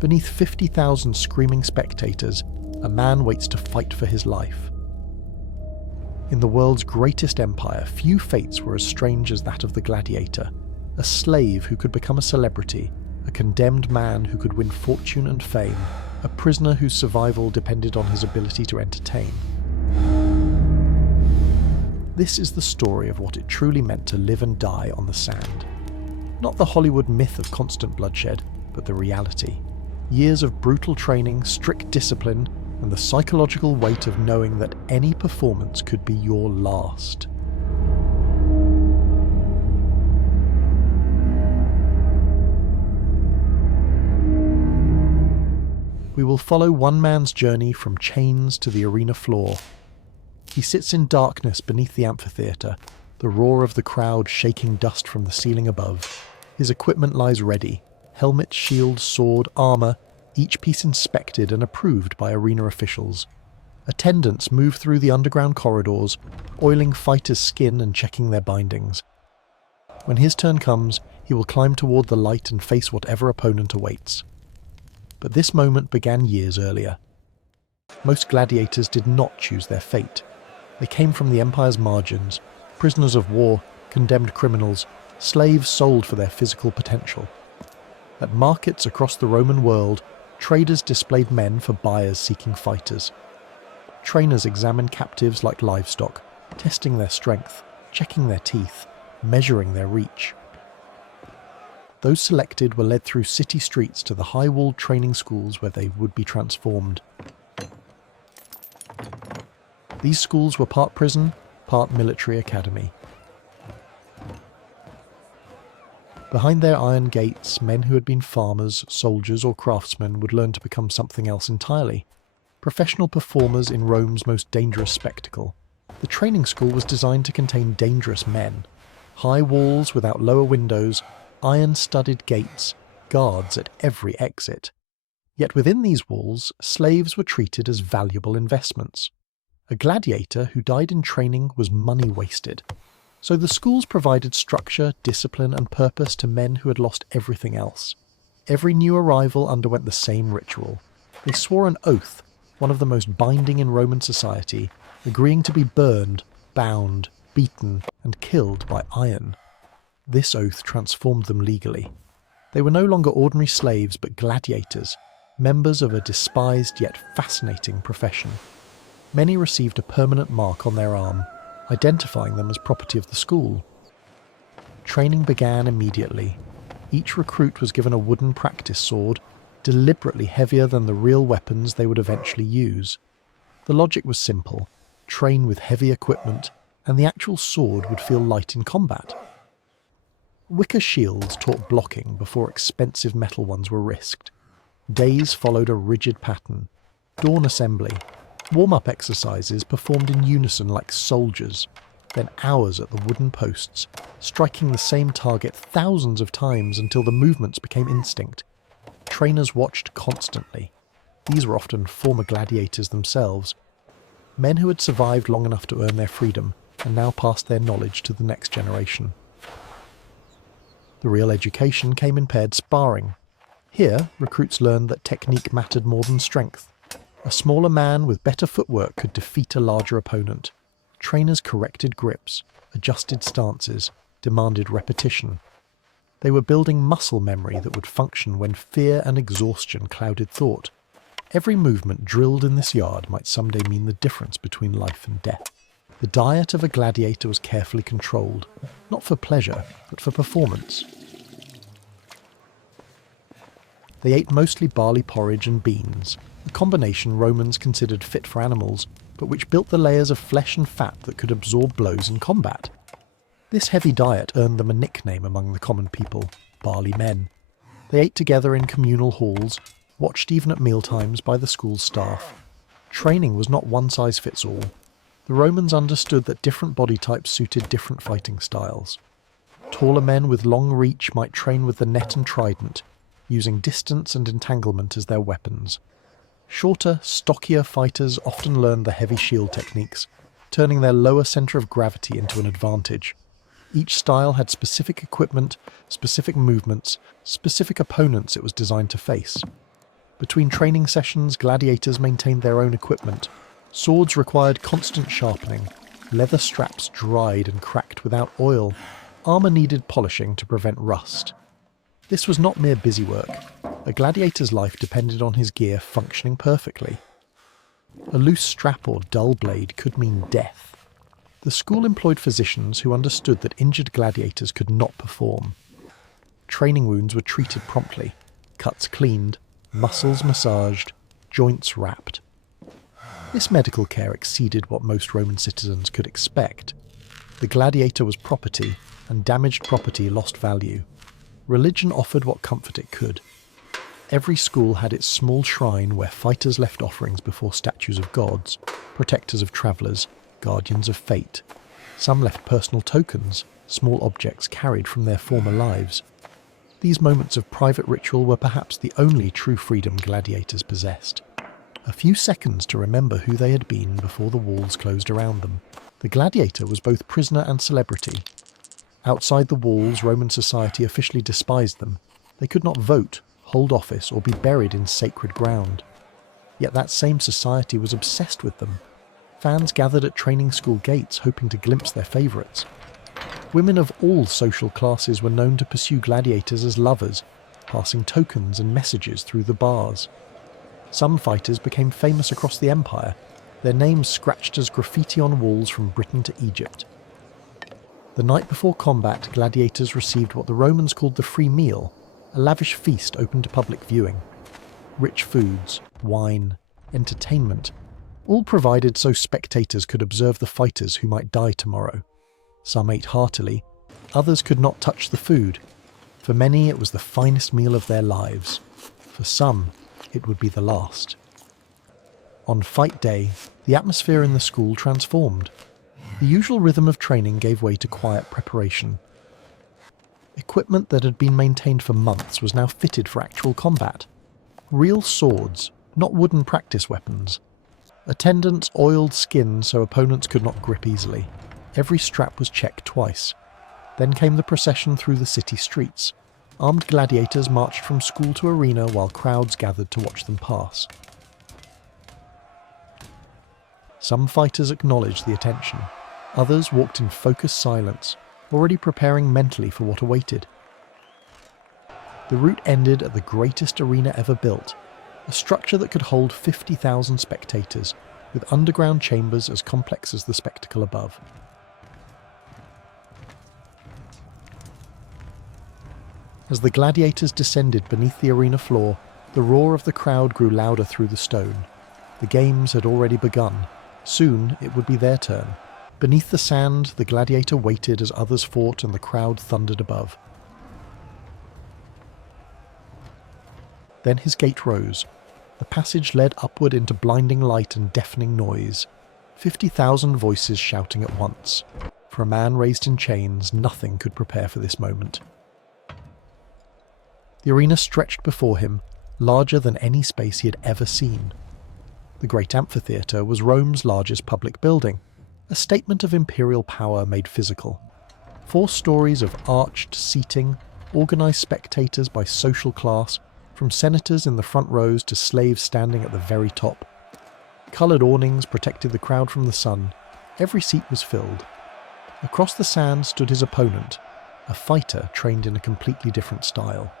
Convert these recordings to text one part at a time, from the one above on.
Beneath 50,000 screaming spectators, a man waits to fight for his life. In the world's greatest empire, few fates were as strange as that of the gladiator, a slave who could become a celebrity, a condemned man who could win fortune and fame, a prisoner whose survival depended on his ability to entertain. This is the story of what it truly meant to live and die on the sand. Not the Hollywood myth of constant bloodshed, but the reality. Years of brutal training, strict discipline, and the psychological weight of knowing that any performance could be your last. We will follow one man's journey from chains to the arena floor. He sits in darkness beneath the amphitheatre, the roar of the crowd shaking dust from the ceiling above. His equipment lies ready: helmet, shield, sword, armour, each piece inspected and approved by arena officials. Attendants move through the underground corridors, oiling fighters' skin and checking their bindings. When his turn comes, he will climb toward the light and face whatever opponent awaits. But this moment began years earlier. Most gladiators did not choose their fate. They came from the empire's margins, prisoners of war, condemned criminals, slaves sold for their physical potential. At markets across the Roman world, traders displayed men for buyers seeking fighters. Trainers examined captives like livestock, testing their strength, checking their teeth, measuring their reach. Those selected were led through city streets to the high-walled training schools where they would be transformed. These schools were part prison, part military academy. Behind their iron gates, men who had been farmers, soldiers, or craftsmen would learn to become something else entirely. Professional performers in Rome's most dangerous spectacle. The training school was designed to contain dangerous men. High walls without lower windows, iron-studded gates, guards at every exit. Yet within these walls, slaves were treated as valuable investments. A gladiator who died in training was money wasted. So the schools provided structure, discipline, and purpose to men who had lost everything else. Every new arrival underwent the same ritual. They swore an oath, one of the most binding in Roman society, agreeing to be burned, bound, beaten, and killed by iron. This oath transformed them legally. They were no longer ordinary slaves, but gladiators, members of a despised yet fascinating profession. Many received a permanent mark on their arm, identifying them as property of the school. Training began immediately. Each recruit was given a wooden practice sword, deliberately heavier than the real weapons they would eventually use. The logic was simple: train with heavy equipment, and the actual sword would feel light in combat. Wicker shields taught blocking before expensive metal ones were risked. Days followed a rigid pattern. Dawn assembly, warm-up exercises performed in unison like soldiers, then hours at the wooden posts, striking the same target thousands of times until the movements became instinct. Trainers watched constantly. These were often former gladiators themselves, men who had survived long enough to earn their freedom and now passed their knowledge to the next generation. The real education came in paired sparring. Here, recruits learned that technique mattered more than strength. A smaller man with better footwork could defeat a larger opponent. Trainers corrected grips, adjusted stances, demanded repetition. They were building muscle memory that would function when fear and exhaustion clouded thought. Every movement drilled in this yard might someday mean the difference between life and death. The diet of a gladiator was carefully controlled, not for pleasure, but for performance. They ate mostly barley porridge and beans, a combination Romans considered fit for animals, but which built the layers of flesh and fat that could absorb blows in combat. This heavy diet earned them a nickname among the common people: barley men. They ate together in communal halls, watched even at mealtimes by the school's staff. Training was not one-size-fits-all. The Romans understood that different body types suited different fighting styles. Taller men with long reach might train with the net and trident, using distance and entanglement as their weapons. Shorter, stockier fighters often learned the heavy shield techniques, turning their lower centre of gravity into an advantage. Each style had specific equipment, specific movements, specific opponents it was designed to face. Between training sessions, gladiators maintained their own equipment. Swords required constant sharpening, leather straps dried and cracked without oil, armour needed polishing to prevent rust. This was not mere busywork. A gladiator's life depended on his gear functioning perfectly. A loose strap or dull blade could mean death. The school employed physicians who understood that injured gladiators could not perform. Training wounds were treated promptly, cuts cleaned, muscles massaged, joints wrapped. This medical care exceeded what most Roman citizens could expect. The gladiator was property, and damaged property lost value. Religion offered what comfort it could. Every school had its small shrine where fighters left offerings before statues of gods, protectors of travellers, guardians of fate. Some left personal tokens, small objects carried from their former lives. These moments of private ritual were perhaps the only true freedom gladiators possessed. A few seconds to remember who they had been before the walls closed around them. The gladiator was both prisoner and celebrity. Outside the walls, Roman society officially despised them. They could not vote, hold office, or be buried in sacred ground. Yet that same society was obsessed with them. Fans gathered at training school gates hoping to glimpse their favourites. Women of all social classes were known to pursue gladiators as lovers, passing tokens and messages through the bars. Some fighters became famous across the empire, their names scratched as graffiti on walls from Britain to Egypt. The night before combat, gladiators received what the Romans called the free meal, a lavish feast open to public viewing. Rich foods, wine, entertainment, all provided so spectators could observe the fighters who might die tomorrow. Some ate heartily, others could not touch the food. For many it was the finest meal of their lives. For some, it would be the last. On fight day, the atmosphere in the school transformed. The usual rhythm of training gave way to quiet preparation. Equipment that had been maintained for months was now fitted for actual combat. Real swords, not wooden practice weapons. Attendants oiled skin so opponents could not grip easily. Every strap was checked twice. Then came the procession through the city streets. Armed gladiators marched from school to arena while crowds gathered to watch them pass. Some fighters acknowledged the attention. Others walked in focused silence, already preparing mentally for what awaited. The route ended at the greatest arena ever built, a structure that could hold 50,000 spectators, with underground chambers as complex as the spectacle above. As the gladiators descended beneath the arena floor, the roar of the crowd grew louder through the stone. The games had already begun. Soon it would be their turn. Beneath the sand, the gladiator waited as others fought and the crowd thundered above. Then his gate rose. The passage led upward into blinding light and deafening noise. 50,000 voices shouting at once. For a man raised in chains, nothing could prepare for this moment. The arena stretched before him, larger than any space he had ever seen. The great amphitheatre was Rome's largest public building, a statement of imperial power made physical. 4 stories of arched seating, organised spectators by social class, from senators in the front rows to slaves standing at the very top. Coloured awnings protected the crowd from the sun. Every seat was filled. Across the sand stood his opponent, a fighter trained in a completely different style.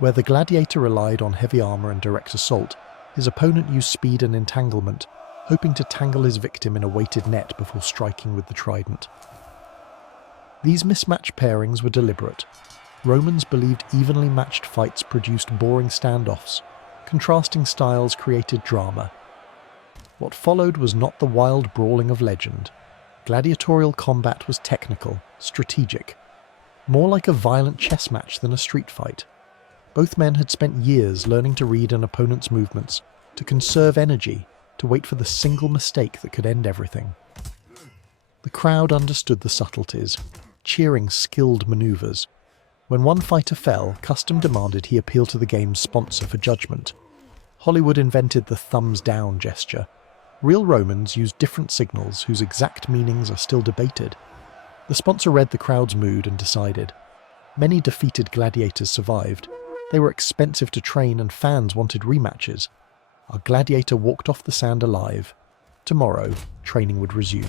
Where the gladiator relied on heavy armour and direct assault, his opponent used speed and entanglement, hoping to tangle his victim in a weighted net before striking with the trident. These mismatched pairings were deliberate. Romans believed evenly matched fights produced boring standoffs. Contrasting styles created drama. What followed was not the wild brawling of legend. Gladiatorial combat was technical, strategic, more like a violent chess match than a street fight. Both men had spent years learning to read an opponent's movements, to conserve energy, to wait for the single mistake that could end everything. The crowd understood the subtleties, cheering skilled manoeuvres. When one fighter fell, custom demanded he appeal to the game's sponsor for judgment. Hollywood invented the thumbs down gesture. Real Romans used different signals whose exact meanings are still debated. The sponsor read the crowd's mood and decided. Many defeated gladiators survived. They were expensive to train and fans wanted rematches. Our gladiator walked off the sand alive. Tomorrow, training would resume.